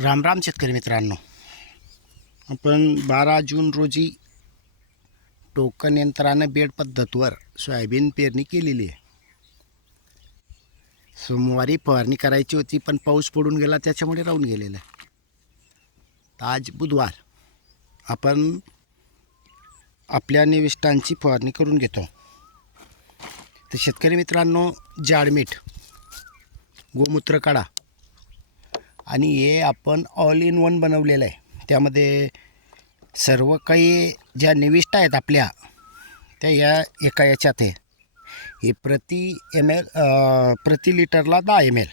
राम राम शेतकरी मित्रांनो. आपण बारा जून रोजी टोकन यंत्रानं बेड पद्धतवर सोयाबीन पेरणी केलेली आहे. सोमवारी फवारणी करायची होती पण पाऊस पडून गेला त्याच्यामुळे राहून गेलेला आहे. आज बुधवार आपण आपल्या निविष्टांची फवारणी करून घेतो. तर शेतकरी मित्रांनो जाडमीठ गोमूत्र काढा. आणि हे आपण ऑल इन वन बनवलेलं आहे. त्यामध्ये सर्व काही ज्या निविष्ट आहेत आपल्या त्या या एका याच्यात आहे. हे प्रति एम एल प्रति लिटरला दहा एम एल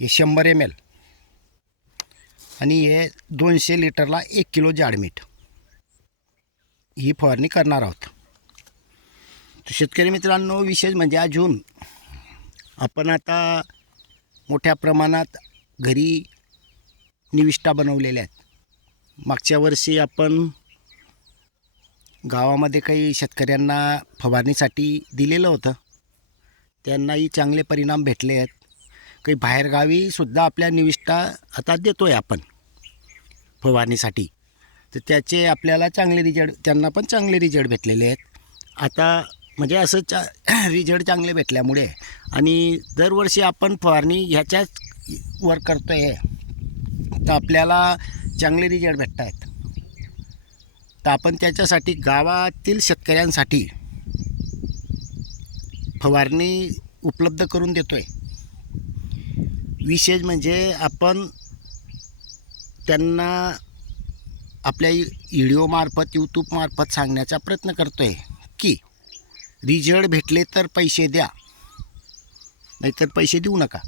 हे शंभर एम एल आणि हे दोनशे लिटरला एक किलो जाडमीठ ही फवारणी करणार आहोत. शेतकरी मित्रांनो विशेष म्हणजे अजून आपण आता मोठ्या प्रमाणात घरी निविष्ठा बनवलेल्या आहेत. मागच्या वर्षी आपण गावामध्ये काही शेतकऱ्यांना फवारणीसाठी दिलेलं होतं. त्यांनाही चांगले परिणाम भेटले आहेत. काही बाहेरगावीसुद्धा आपल्या निविष्ठा आता देतो आहे आपण फवारणीसाठी. तर त्याचे आपल्याला चांगले रिजल्ट त्यांना पण चांगले रिजल्ट भेटलेले आहेत. आता म्हणजे असं चा रिझल्ट चांगले भेटल्यामुळे. आणि दरवर्षी आपण फवारणी ह्याच्याच वर करतो आहे तर आपल्याला चांगले रिझल्ट भेटत आहेत तर आपण त्याच्यासाठी गावातील शेतकऱ्यांसाठी फवारणी उपलब्ध करून देतो आहे विशेष म्हणजे आपण त्यांना आपल्या व्हिडिओमार्फत यूट्यूबमार्फत सांगण्याचा प्रयत्न करतो आहे की रिझल्ट भेटले तर पैसे द्या. नाहीतर पैसे देऊ नका.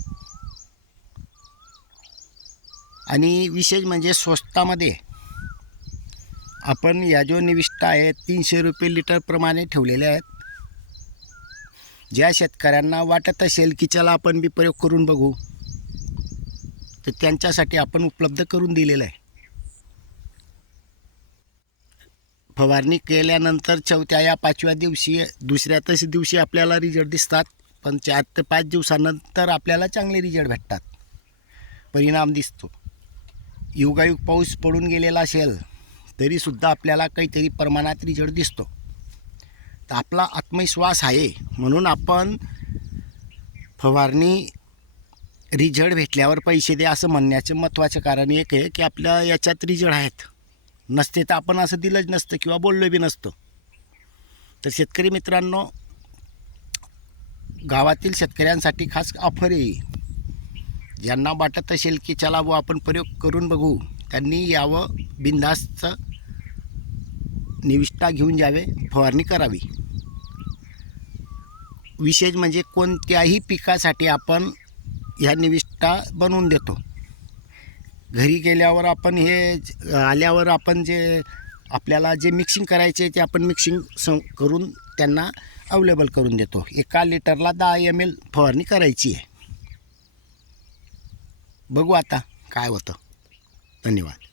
आणि विशेष म्हणजे स्वस्तामध्ये आपण या जो निविष्ठा आहेत तीनशे रुपये लिटरप्रमाणे ठेवलेले आहेत. ज्या शेतकऱ्यांना वाटत असेल की चला आपण बी प्रयोग करून बघू तर त्यांच्यासाठी आपण उपलब्ध करून दिलेलं आहे. फवारणी केल्यानंतर चौथ्या या पाचव्या दिवशी दुसऱ्याच दिवशी आपल्याला रिझल्ट दिसतात. पण चार ते पाच दिवसानंतर आपल्याला चांगले रिझल्ट भेटतात. परिणाम दिसतो. युगायुग पाऊस पडून गेलेला असेल तरीसुद्धा आपल्याला काहीतरी प्रमाणात रिझल्ट दिसतो. तर आपला आत्मविश्वास आहे. म्हणून आपण फवारणी रिझल्ट भेटल्यावर पैसे द्या असं म्हणण्याचं महत्त्वाचं कारण एक आहे की आपल्या याच्यात रिझल्ट आहेत. नसते तर आपण असं दिलंच नसतं किंवा बोललो बी नसतं. तर शेतकरी मित्रांनो गावातील शेतकऱ्यांसाठी खास ऑफर आहे. ज्यांना वाटत असेल की चला व आपण प्रयोग करून बघू त्यांनी यावं बिंदासचं निविष्ठा घेऊन जावे फवारणी करावी. विशेष म्हणजे कोणत्याही पिकासाठी आपण ह्या निविष्ठा बनवून देतो. घरी गेल्यावर आपण हे आल्यावर आपण जे आपल्याला जे मिक्सिंग करायचे ते आपण मिक्सिंग स करून त्यांना अवेलेबल करून देतो. एका लिटरला दहा एम एल फवारणी करायची आहे. बघू आता काय होतं. धन्यवाद.